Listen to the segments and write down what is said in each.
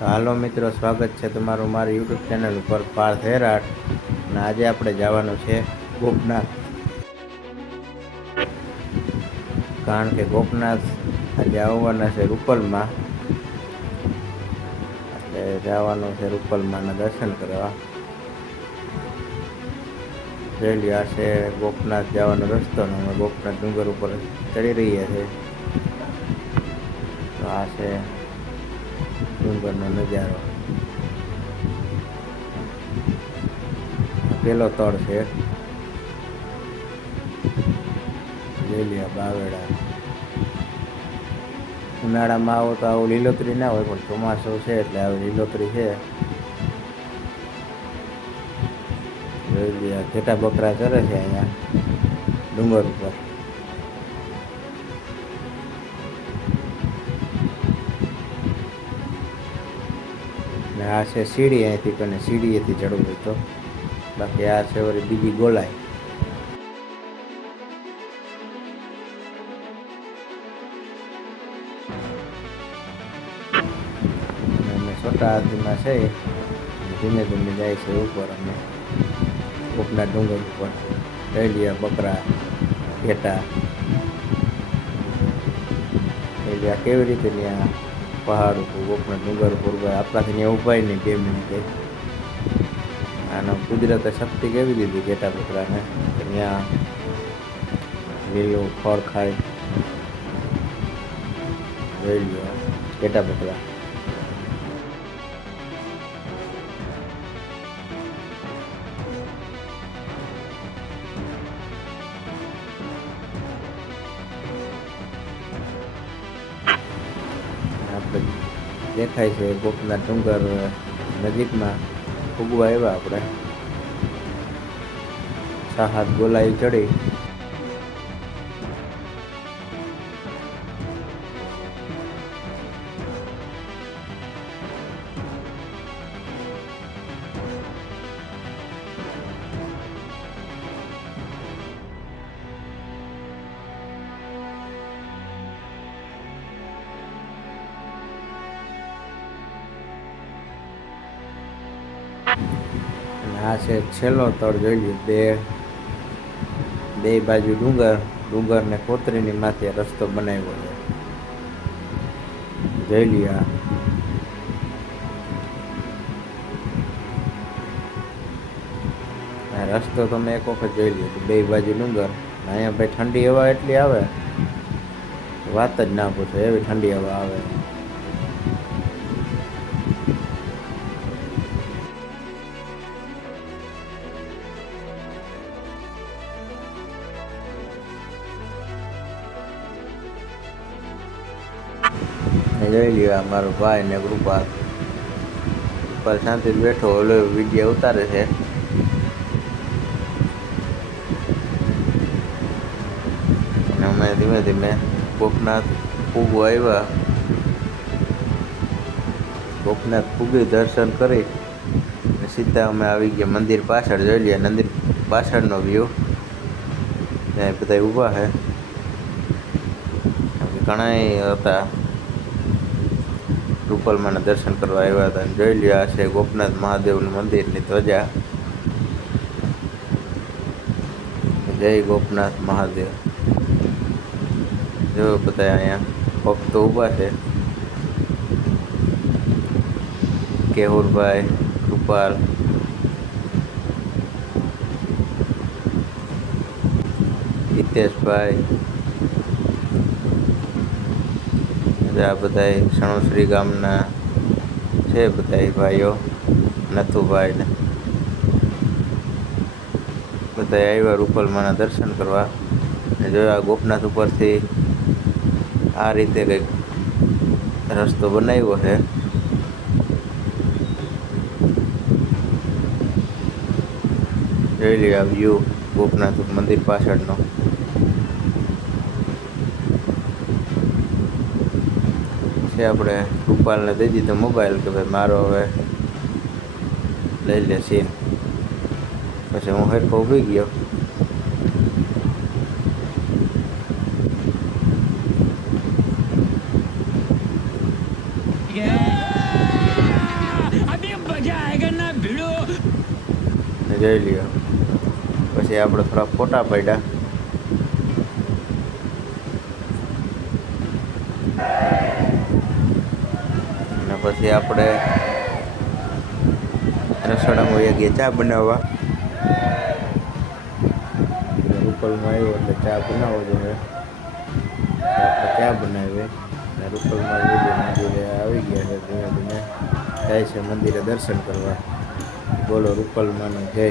હાલો મિત્રો, સ્વાગત છે તમારું મારી યુટ્યુબ ચેનલ ઉપર પાર્થ હેરાટ. અને આજે આપણે જવાનું છે ગોપનાથ, કારણ કે ગોપનાથ આજે આવવાના છે રૂપલમાં, એટલે જવાનું છે રૂપલમાંના દર્શન કરવા. જોઈ લ્યો, આ છે ગોપનાથ જવાનો રસ્તો ને અમે ગોપનાથ ડુંગર ઉપર ચડી રહ્યા છીએ. તો આ છે ડુંગરનો નજારો. પેલો તળ છે લેલિયા બાવેડા. ઉનાળામાં આવો તો આવું લીલોતરી ના હોય, પણ ચોમાસું છે એટલે આવી લીલોતરી છે. લેલિયા ઘેટા બકરા ચરે છે અહીંયા ડુંગર ઉપર. ને આ છે સીડી, અહીંથી કરીને સીડીએથી ચડવું હોય તો. બાકી આ છે વળી બીજી ગોલાઈ. અમે છોટા હાથીમાં છે, ધીમે ધીમે જાય છે ઉપર. અમે ગોપનાથ ડુંગર ઉપર લેલિયા બકરા ઘેટા. લેલિયા કેવી રીતે ત્યાં પહાડ ઉપર ગોપનાથ ડુંગર ઉપર આપણાથી ત્યાં ઉભાય નહીં 2 મિનિટે. આનો કુદરતે શક્તિ કેવી દીધી ઘેટા બકરાને, ત્યાં લીલું ખોળ ખાય. જોઈ લો ઘેટા બકરા. આપણે દેખાય છે ગોપનાથ ડુંગર નજીકમાં ઉગવા આવ્યા. આપણે 6-7 ગોલાઈ ચડી. આ છે છેલ્લો તળ. જોઈ લ્યો, બે બાજુ ડુંગર ને કોતરીની માથે રસ્તો બનાવ્યો છે. જોઈ લ્યો, આ રસ્તો તમે એક વખત જોઈ લ્યો. બે બાજુ ડુંગર. અહીંયા ભાઈ ઠંડી હવા એટલી આવે, વાત જ ના પૂછો, એવી ઠંડી હવા આવે. જોઈ લ્યો, આ મારો ભાઈ ને કૃપાલ ઉપર શાંતિ બેઠો ઓલો વિડીયો ઉતારે છે. અને અમે ધીમે ધીમે ગોપનાથ પૂગવા આવ્યા. ગોપનાથ પૂગી દર્શન કરી સીધા અમે આવી ગયા મંદિર પાછળ. જોઈ લઈએ મંદિર પાછળનો વ્યૂ. ત્યાં બધા ઊભા છે, ઘણા હતા રૂપલમાંના દર્શન કરવા આવ્યા હતા. જોઈ લ્યો, આ છે ગોપનાથ મહાદેવનું મંદિરની ધ્વજા. જય ગોપનાથ મહાદેવ. જો બધા અહીંયા ભક્તો ઊભા છે. કેહુરભાઈ, કૃપાલ, હિતેશભાઈ, આ બધા સણોસરી ગામના છે બધા ભાઈઓ. નથુભાઈ ને બધા આવ્યા રૂપલમાંના દર્શન કરવા. જોયા ગોપનાથ ઉપરથી આ રીતે કંઈક રસ્તો બનાવ્યો છે. જોઈ લ્યો આ વ્યૂ ગોપનાથ મંદિર પાછળનો. આપણે કૃપાલને દઈ દીધો મોબાઈલ કે ભાઈ મારો હવે લઈ લે સીન. પછી હું હેઠો ઊભી ગયો. જોઈ લ્યો. પછી આપણે થોડા ફોટા પાડ્યા. અને પછી આપણે રસોડામાં વયા ગયા ચા બનાવવા. રૂપલમાં આવ્યો એટલે ચા બનાવવો જોઈએ. આપણે ચા બનાવીએ અને રૂપલમાં મંદિરે આવી ગયા છે. ધીમે ધીમે જાય છે મંદિરે દર્શન કરવા. બોલો રૂપલમાંનો જય.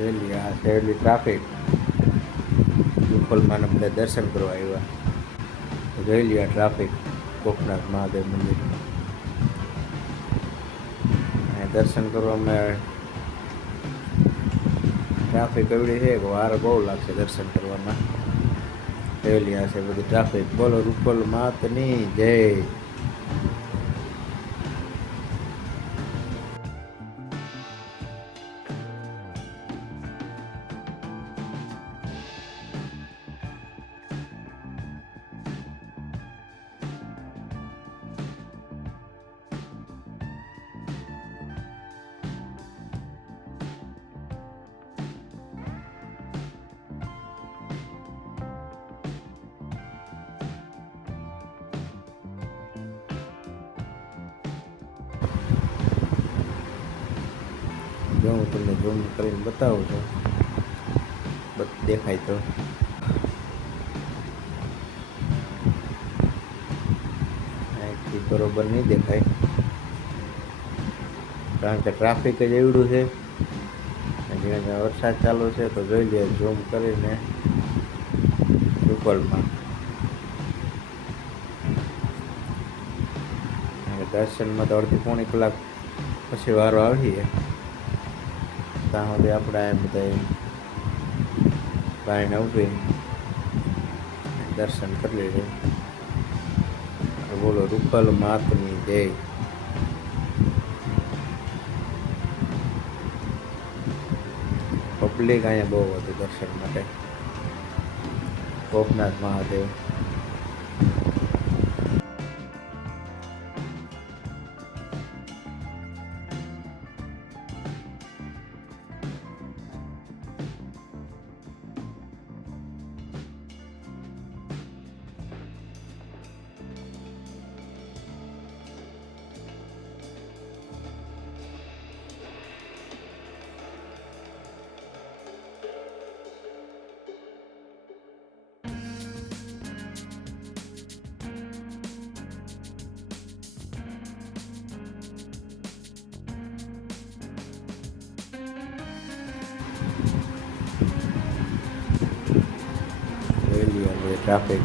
જોઈ લઈએ આ શહેરની ટ્રાફિક. રૂપલમાં બધા દર્શન કરવા આવ્યા. જોઈ લઈએ ટ્રાફિક કોકનાથ મહાદેવ મંદિર. દર્શન કરવામાં ટ્રાફિક એવડી છે કે વાર બહુ લાગશે દર્શન કરવામાં. જોઈ લઈએ છે બધી ટ્રાફિક. બોલો રૂપલ માતની જય. જો હું તમને ઝૂમ કરીને બતાવું છું. બધું દેખાય તો અહીંથી બરોબર નહીં દેખાય કારણ કે ટ્રાફિક જ એવડું છે. ધીમે વરસાદ ચાલુ છે તો જોઈ લઈએ ઝૂમ કરીને રૂપલમાં. દર્શનમાં તો અડધી પોણી કલાક પછી વારો આવીએ. ત્યાં સુધી આપણે એમ બધા પાણીને ઉભી દર્શન કરી લઈએ. બોલો રૂપલ માતની જય. પબ્લિક અહીંયા બહુ હતું દર્શન માટે. કોકનાથ મહાદેવ. ટ્રાફિક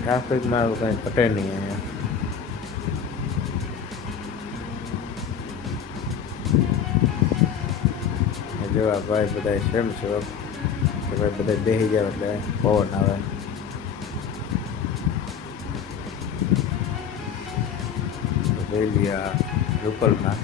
ટ્રાફિકમાં કંઈ ઘટે નહીં અહીંયા. જેવા ભાઈ બધા સેમ છે કે ભાઈ બધા બેસી જાય એટલે પવન આવે. જોઈ લઈએ રૂપલમાં.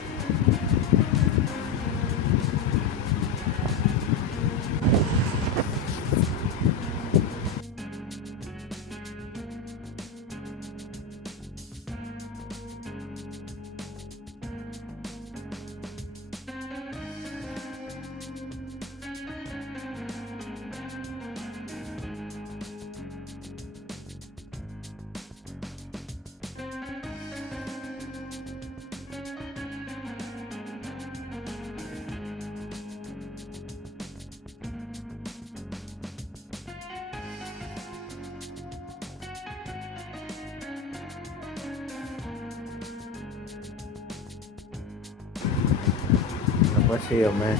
પછી અમે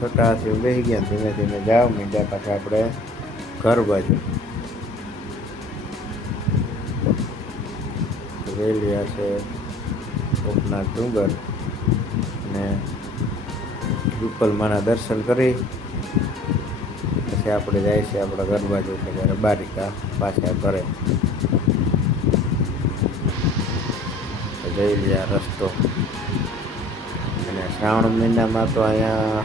છોટા હાથી બેસી ગયા, ધીમે ધીમે જવા માંડ્યા પાછા આપણે ઘર બાજુ. વેલિયા છે ગોપનાથ ડુંગર, અને રૂપલમાના દર્શન કરી પછી આપણે જાય છે આપણા ઘર બાજુ, એટલે રબારિકા પાછા ઘરે. જઈ રહ્યા રસ્તો. અને શ્રાવણ મહિનામાં તો અહીંયા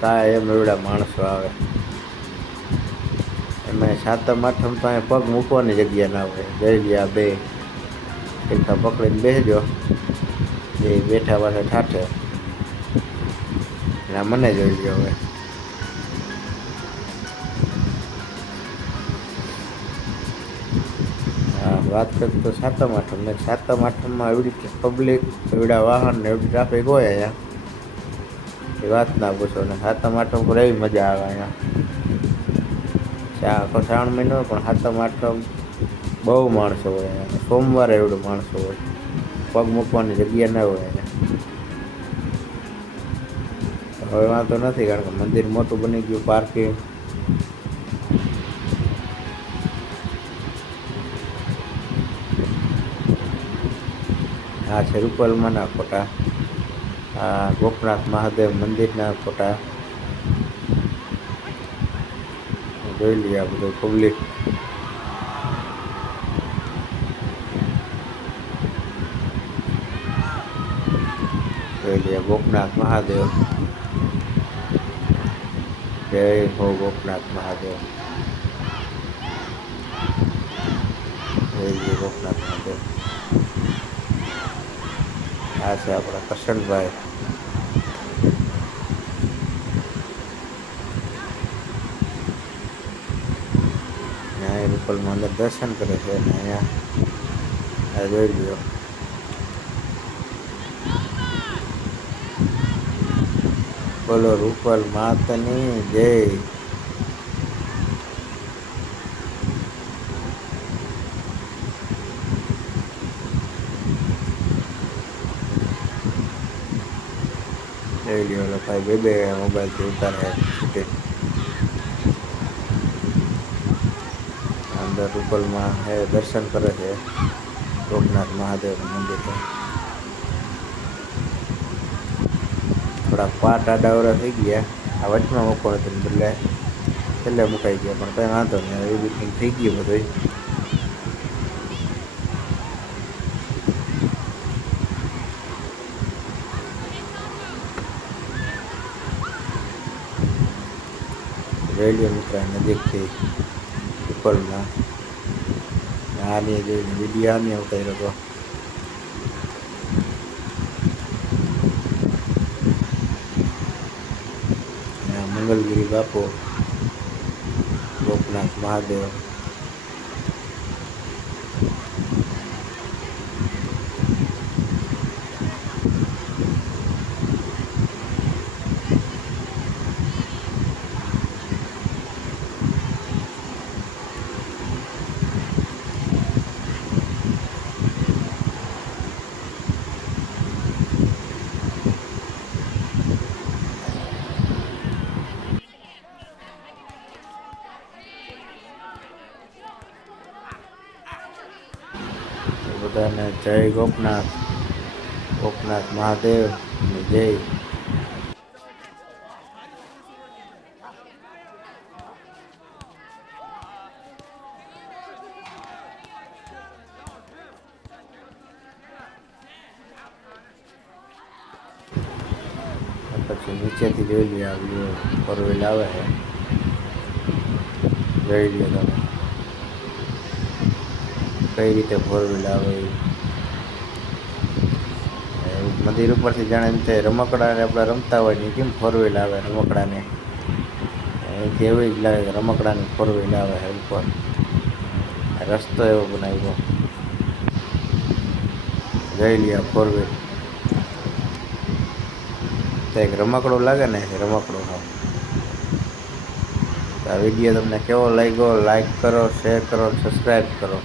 કાંઈ એવડા માણસો આવે. એમાં સાતમ આઠમ તો અહીંયા પગ મૂકવાની જગ્યા ના હોય. જઈ રહ્યા બે ટેકા પકડીને બેસજો, એ બેઠા પાછા ઠાઠે. અને મને જોઈ લ્યો હવે. વાત કરીએ તો સાતમ આઠમ ને સાતમ આઠમમાં એવડી પબ્લિક, એવડા વાહન ને એવડી ટ્રાફિક હોય અહીંયા, એ વાત ના પૂછો. ને સાતમ આઠમ પર એવી મજા આવે અહીંયા. આખો શ્રાવણ મહિનો હોય પણ સાતમ આઠમ બહુ માણસો હોય અહીંયા. સોમવારે એવડું માણસો હોય, પગ મૂકવાની જગ્યા ના હોય અહીંયા. હવે વાંધો નથી, કારણ કે મંદિર મોટું બની ગયું, પાર્કિંગ. આ છે રૂપલમાના ફોટા, આ ગોપનાથ મહાદેવ મંદિરના ફોટા. જોઈ લઈએ આ બધું પબ્લિક. જોઈ લઈએ ગોપનાથ મહાદેવ. જય હો ગોપનાથ મહાદેવ. જોઈ લઈએ ગોપનાથ મહાદેવ. આ છે આપણા કરશનભાઈ. અહીંયા રૂપલમાં અંદર દર્શન કરે છે, અને અહીંયા જોઈ લ્યો. બોલો રૂપલ માતની જય. જોઈ લ્યો ભાઈ, બે મોબાઈલથી ઉતારે છૂટે. અંદર રૂપલમાં હે દર્શન કરે છે ગોપનાથ મહાદેવનું મંદિર. થોડાક પાટ આડાવડા થઈ ગયા, આ વચમાં મૂકવાનું હતું બદલે છેલ્લે મુકાઈ ગયા, પણ કંઈ વાંધો નહીં, એડિટિંગ થઈ ગયું બધું. રેડિયો મિત્ર નજીકથી રૂપલમાં આની જોઈને વિડીયો આની ઉતાર્યો હતો. મંગલગીરી બાપુ, ગોપનાથ મહાદેવ. બધાને જય ગોપનાથ, ગોપનાથ મહાદેવ જય. પછી નીચેથી જોઈ લઈએ, આવ્યું ફોર વ્હીલ આવે છે, જોઈ લઈએ તમે કઈ રીતે ફોર વ્હીલ આવે. મંદિર ઉપરથી જાણે એમ થાય રમકડાને આપણે રમતા હોય ને કેમ ફોર વ્હીલ આવે રમકડાને, એથી એવી જ લાગે કે રમકડાની ફોર વ્હીલ આવે છે ઉપર. રસ્તો એવો બનાવ્યો, જોઈ લઈએ ફોર વ્હીલ. તો એક રમકડું લાગે ને, રમકડું હા. આ વિડીયો તમને કેવો લાગ્યો, લાઈક કરો, શેર કરો, સબસ્ક્રાઈબ કરો.